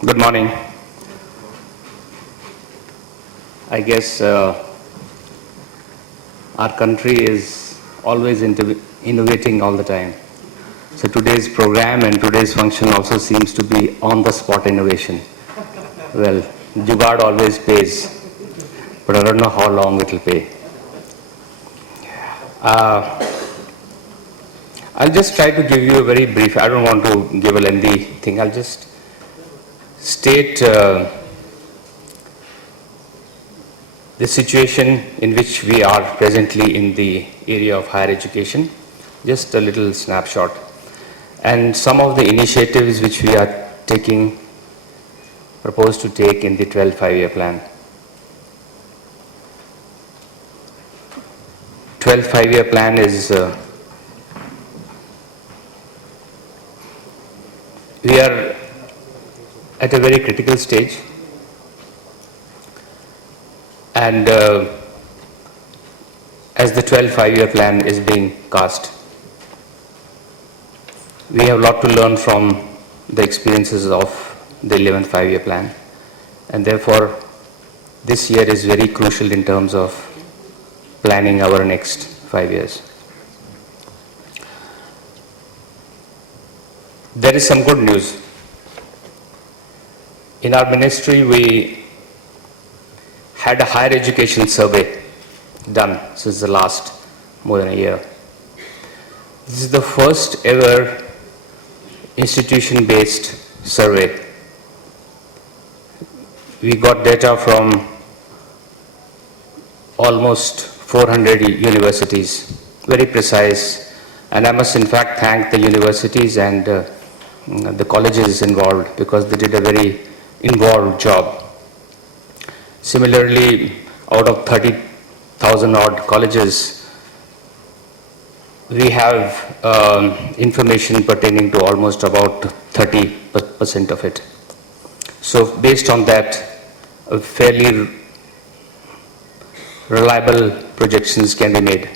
Good morning. I guess our country is always innovating all the time. So today's program and today's function also seems to be on-the-spot innovation. Well, jugaad always pays, but I don't know how long it will pay. I'll just try to give you a very brief, I don't want to give a lengthy thing, I'll just state the situation in which we are presently in the area of higher education, just a little snapshot, and some of the initiatives which we are proposed to take in the 12th five-year plan. 12th five-year plan is, we are at a very critical stage, and as the 12th five-year plan is being cast, we have a lot to learn from the experiences of the 11th five-year plan, and therefore this year is very crucial in terms of planning our next 5 years. There is some good news. In our ministry, we had a higher education survey done since the last more than a year. This is the first ever institution-based survey. We got data from almost 400 universities, very precise, and I must in fact thank the universities and the colleges involved because they did a very involved job. Similarly, out of 30,000 odd colleges, we have information pertaining to almost about 30% of it. So based on that, a fairly reliable projections can be made.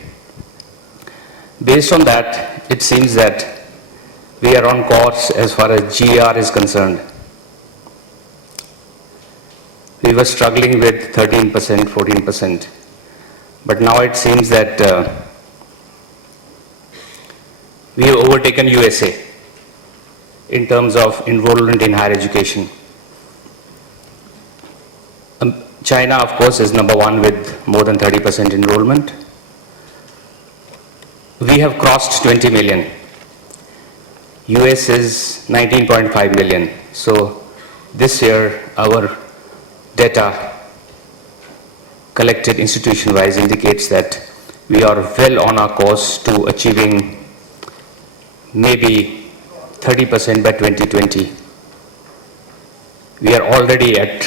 Based on that, it seems that we are on course as far as GR is concerned. We were struggling with 13%, 14%, but now it seems that we have overtaken USA in terms of enrollment in higher education. China, of course, is number one with more than 30% enrollment. We have crossed 20 million. US is 19.5 million. So this year, our data collected institution-wise indicates that we are well on our course to achieving maybe 30% by 2020. We are already at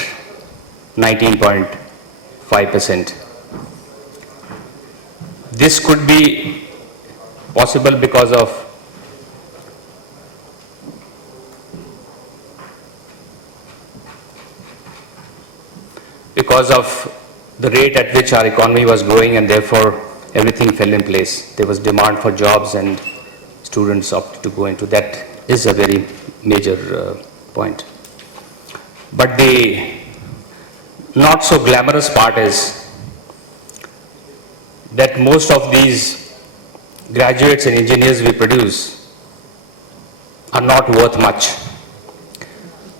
19.5%. This could be possible because of the rate at which our economy was growing, and therefore everything fell in place. There was demand for jobs and students opted to go into that. Is a very major point. But the not so glamorous part is that most of these graduates and engineers we produce are not worth much.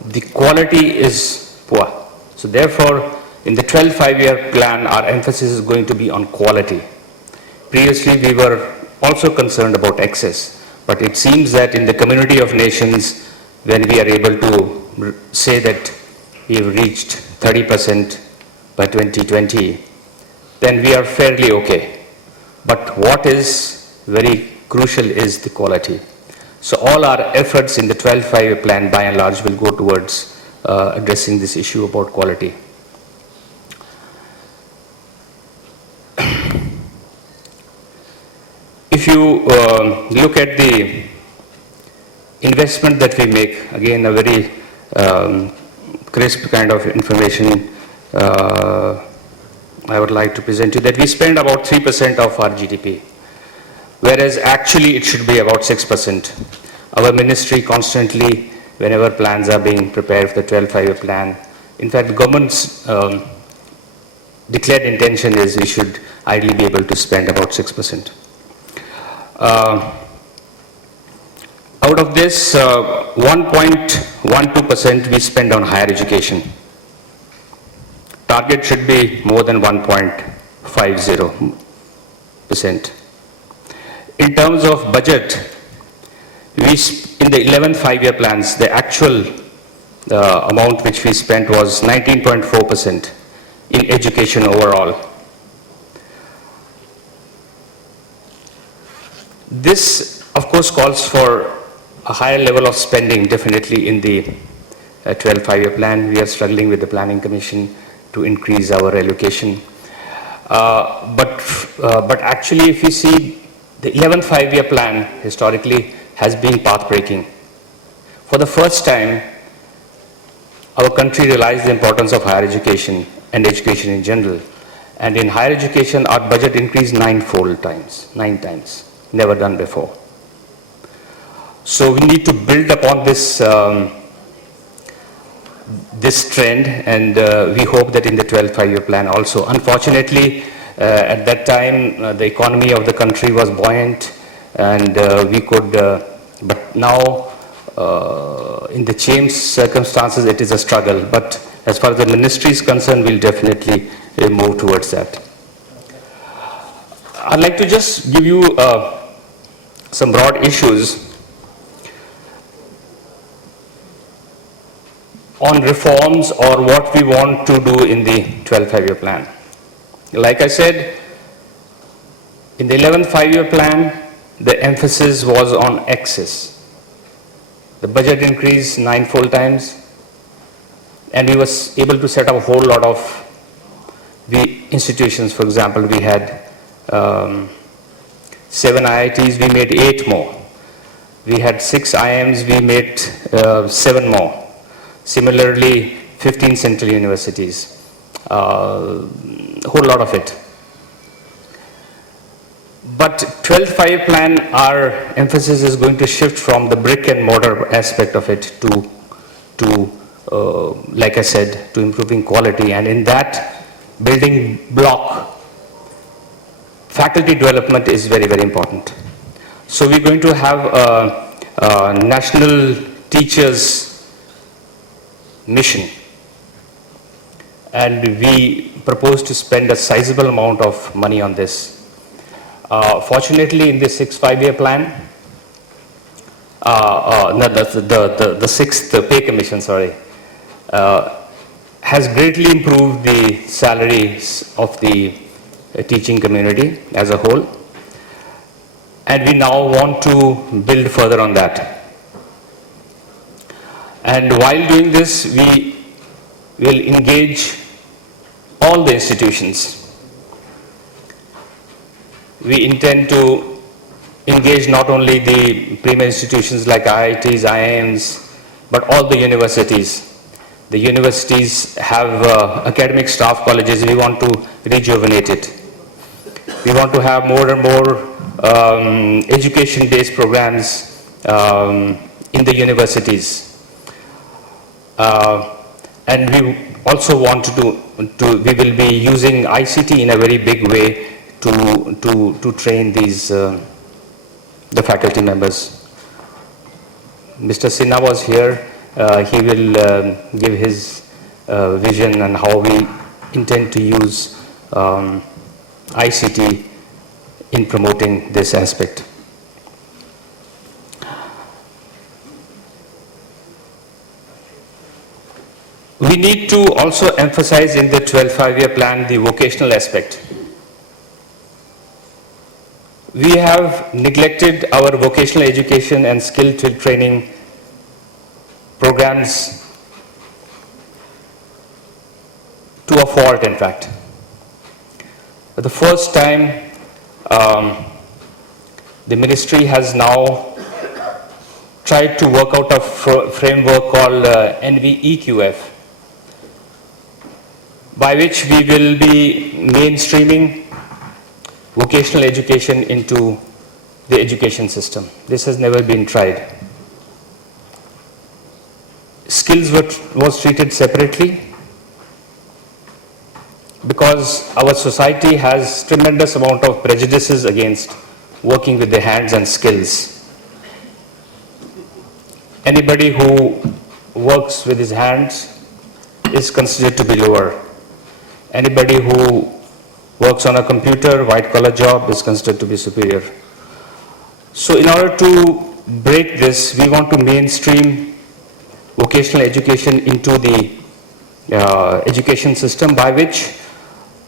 The quality is poor. So therefore, in the 12th five-year plan, our emphasis is going to be on quality. Previously, we were also concerned about excess, but it seems that in the community of nations, when we are able to say that we have reached 30% by 2020, then we are fairly okay. But what is very crucial is the quality. So all our efforts in the 12th five-year plan, by and large, will go towards addressing this issue about quality. If you look at the investment that we make, again a very crisp kind of information I would like to present you, that we spend about 3% of our GDP, whereas actually it should be about 6%. Our ministry constantly whenever plans are being prepared for the 12th five-year plan. In fact, the government's declared intention is we should ideally be able to spend about 6%. Out of this, 1.12% we spend on higher education. Target should be more than 1.50%. In terms of budget, in the 11th five-year plans, the actual amount which we spent was 19.4% in education overall. This, of course, calls for a higher level of spending, definitely in the 12th five-year plan. We are struggling with the Planning Commission to increase our allocation. But actually, if you see, the 11th five-year plan historically has been path-breaking. For the first time, our country realized the importance of higher education and education in general. And in higher education, our budget increased 9 times, never done before. So we need to build upon this, this trend, and we hope that in the 12th five-year plan also. Unfortunately, at that time, the economy of the country was buoyant, and we could, but now, in the changed circumstances, it is a struggle. But as far as the ministry is concerned, we'll definitely move towards that. I'd like to just give you some broad issues on reforms or what we want to do in the 12th five-year plan. Like I said, in the 11th five-year plan, the emphasis was on access. The budget increased 9 times, and we was able to set up a whole lot of the institutions. For example, we had 7 IITs, we made 8 more. We had 6 IIMs, we made 7 more. Similarly, 15 central universities, whole lot of it. But 12th five-year plan, our emphasis is going to shift from the brick and mortar aspect of it to like I said, to improving quality. And in that building block, faculty development is very, very important. So we're going to have a national teachers mission, and we propose to spend a sizable amount of money on this. Fortunately, in the 6th five-year plan, the 6th pay commission, has greatly improved the salaries of the teaching community as a whole, and we now want to build further on that. And while doing this, we will engage all the institutions. We intend to engage not only the premier institutions like IITs, IIMs, but all the universities. The universities have academic staff colleges. We want to rejuvenate it. We want to have more and more education-based programs in the universities. And we also want to we will be using ICT in a very big way to train these, the faculty members. Mr. Sinha was here. He will give his vision on how we intend to use ICT in promoting this aspect. We need to also emphasize in the 12th five-year plan the vocational aspect. We have neglected our vocational education and skill training programs to a fault, in fact. For the first time, the ministry has now tried to work out a framework called NVEQF, by which we will be mainstreaming vocational education into the education system. This has never been tried. skills was treated separately because our society has tremendous amount of prejudices against working with their hands and skills. Anybody who works with his hands is considered to be lower. Anybody who works on a computer, white-collar job, is considered to be superior. So in order to break this, we want to mainstream vocational education into the education system, by which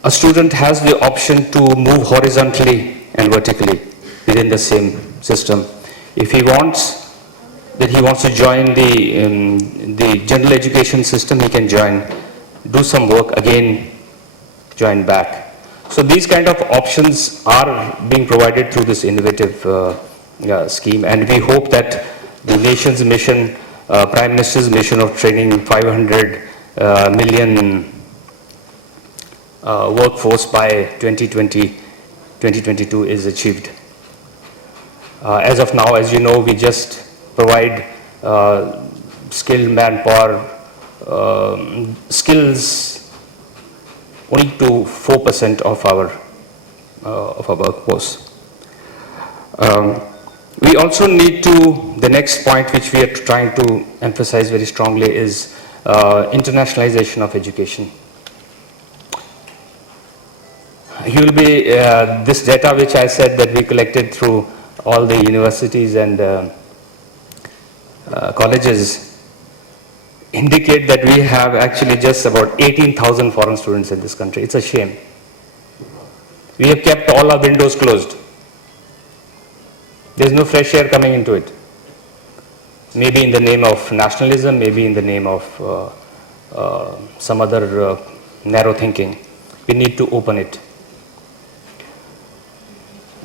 a student has the option to move horizontally and vertically within the same system. If he wants to join the general education system, he can join, do some work, again join back. So these kind of options are being provided through this innovative scheme, and we hope that the nation's mission, Prime Minister's mission of training 500 million workforce by 2022 is achieved. As of now, as you know, we just provide skilled manpower skills only to 4% of our workforce. We also need to, the next point which we are trying to emphasize very strongly is internationalization of education. This data which I said that we collected through all the universities and colleges indicate that we have actually just about 18,000 foreign students in this country. It's a shame. We have kept all our windows closed. There's no fresh air coming into it. Maybe in the name of nationalism, maybe in the name of some other narrow thinking. We need to open it.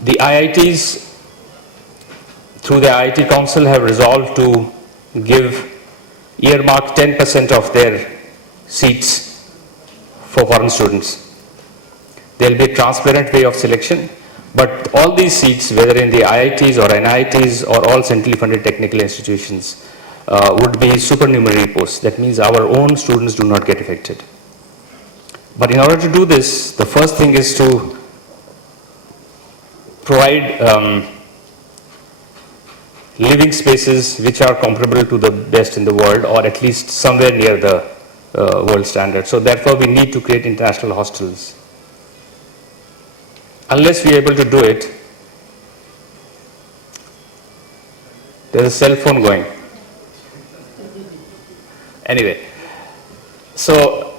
The IITs, through the IIT Council, have resolved to earmark 10% of their seats for foreign students. There will be a transparent way of selection, but all these seats, whether in the IITs or NIITs or all centrally funded technical institutions, would be supernumerary posts. That means our own students do not get affected. But in order to do this, the first thing is to provide living spaces which are comparable to the best in the world, or at least somewhere near the world standard. So therefore, we need to create international hostels. Unless we are able to do it, there's a cell phone going. Anyway, so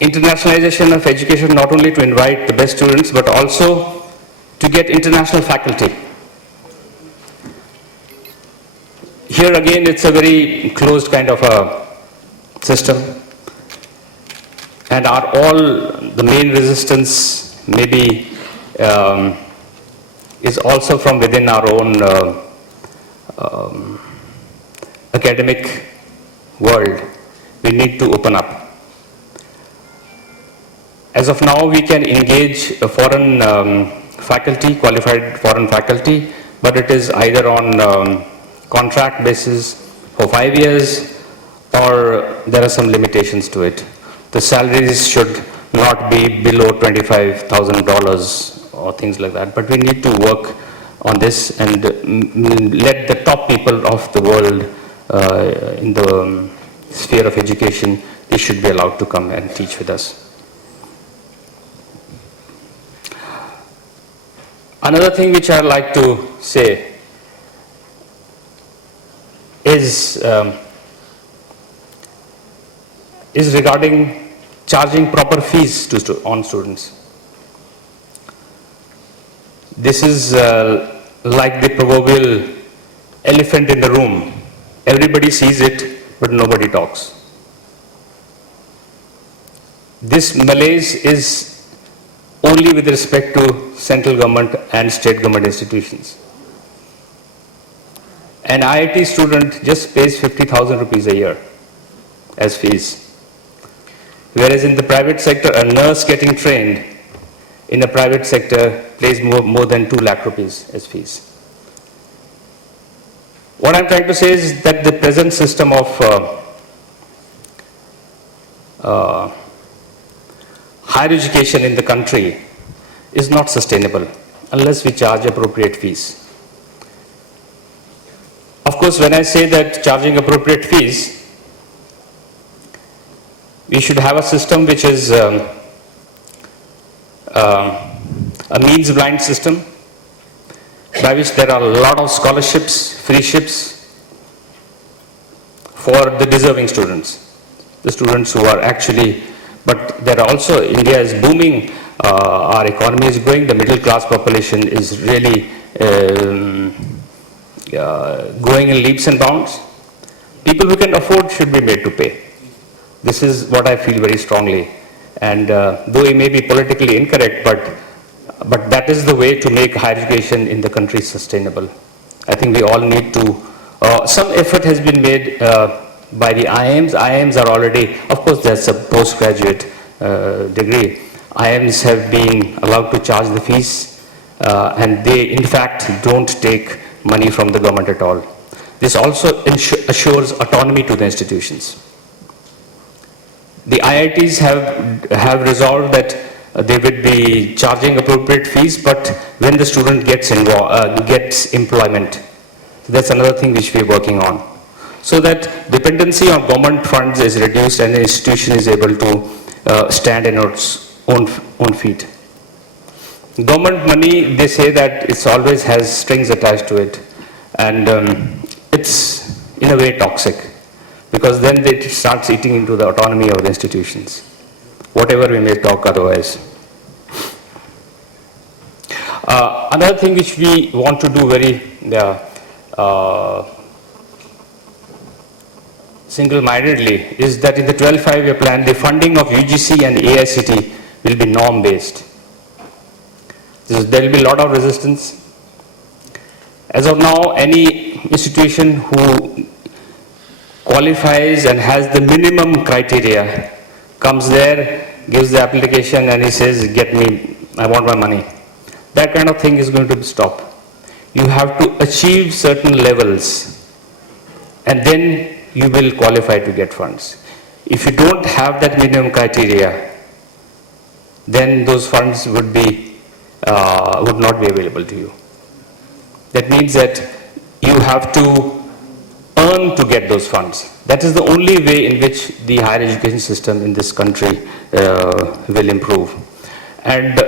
internationalization of education, not only to invite the best students, but also to get international faculty. Here again, it's a very closed kind of a system, and all the main resistance maybe is also from within our own academic world. We need to open up. As of now, we can engage a foreign faculty, qualified foreign faculty, but it is either on contract basis for 5 years, or there are some limitations to it. The salaries should not be below $25,000 or things like that, but we need to work on this and let the top people of the world in the sphere of education, they should be allowed to come and teach with us. Another thing which I'd like to say is regarding charging proper fees on students. This is like the proverbial elephant in the room. Everybody sees it, but nobody talks. This malaise is only with respect to central government and state government institutions. An IIT student just pays 50,000 rupees a year as fees. Whereas in the private sector, a nurse getting trained in the private sector pays more than 2 lakh rupees as fees. What I'm trying to say is that the present system of higher education in the country is not sustainable unless we charge appropriate fees. Of course, when I say that charging appropriate fees, we should have a system which is a means-blind system, by which there are a lot of scholarships, free ships for the deserving students, the students who are actually, but there are also, India is booming, our economy is growing, the middle class population is really growing in leaps and bounds. People who can afford should be made to pay. This is what I feel very strongly. And though it may be politically incorrect, but that is the way to make higher education in the country sustainable. I think we all need to, some effort has been made by the IIMs. IIMs are already, of course there's a postgraduate degree. IIMs have been allowed to charge the fees and they in fact don't take money from the government at all. This also assures autonomy to the institutions. The IITs have resolved that they would be charging appropriate fees, but when the student gets employment, that's another thing which we're working on. So that dependency on government funds is reduced and the institution is able to stand on its own feet. Government money, they say that it always has strings attached to it, and it's in a way toxic, because then it starts eating into the autonomy of the institutions, whatever we may talk otherwise. Another thing which we want to do very single-mindedly is that in the 12th five-year plan, the funding of UGC and AICT will be norm-based. There will be a lot of resistance. As of now, any institution who qualifies and has the minimum criteria comes there, gives the application and he says, get me, I want my money. That kind of thing is going to stop. You have to achieve certain levels and then you will qualify to get funds. If you don't have that minimum criteria, then those funds would not be available to you. That means that you have to earn to get those funds. That is the only way in which the higher education system in this country will improve. And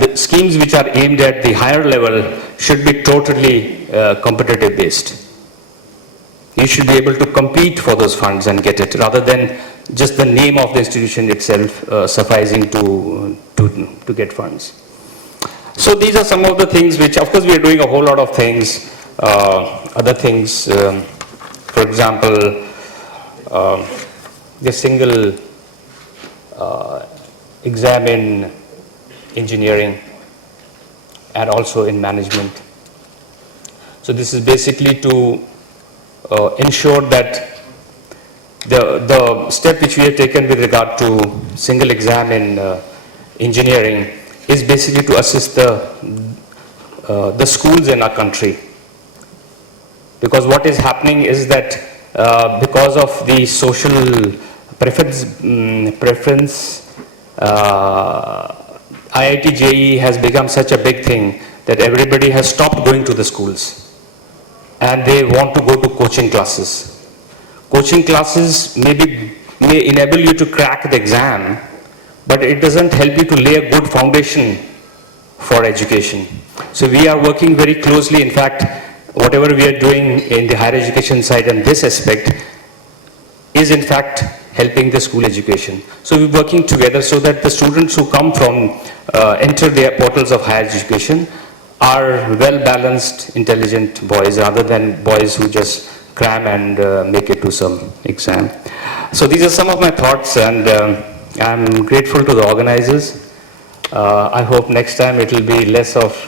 the schemes which are aimed at the higher level should be totally competitive based. You should be able to compete for those funds and get it, rather than just the name of the institution itself sufficing to get funds. So these are some of the things which, of course, we are doing a whole lot of things. Other things, for example, the single exam in engineering and also in management. So this is basically to ensure that the step which we have taken with regard to single exam in engineering is basically to assist the schools in our country. Because what is happening is that because of the social preference, IIT JEE has become such a big thing that everybody has stopped going to the schools and they want to go to coaching classes. Coaching classes may enable you to crack the exam, but it doesn't help you to lay a good foundation for education. So we are working very closely. In fact, whatever we are doing in the higher education side and this aspect is in fact helping the school education. So we're working together so that the students who come from, enter the portals of higher education are well-balanced, intelligent boys rather than boys who just cram and make it to some exam. So these are some of my thoughts, and I'm grateful to the organizers. I hope next time it will be less of,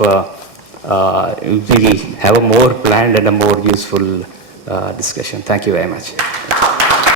we'll have a more planned and a more useful discussion. Thank you very much.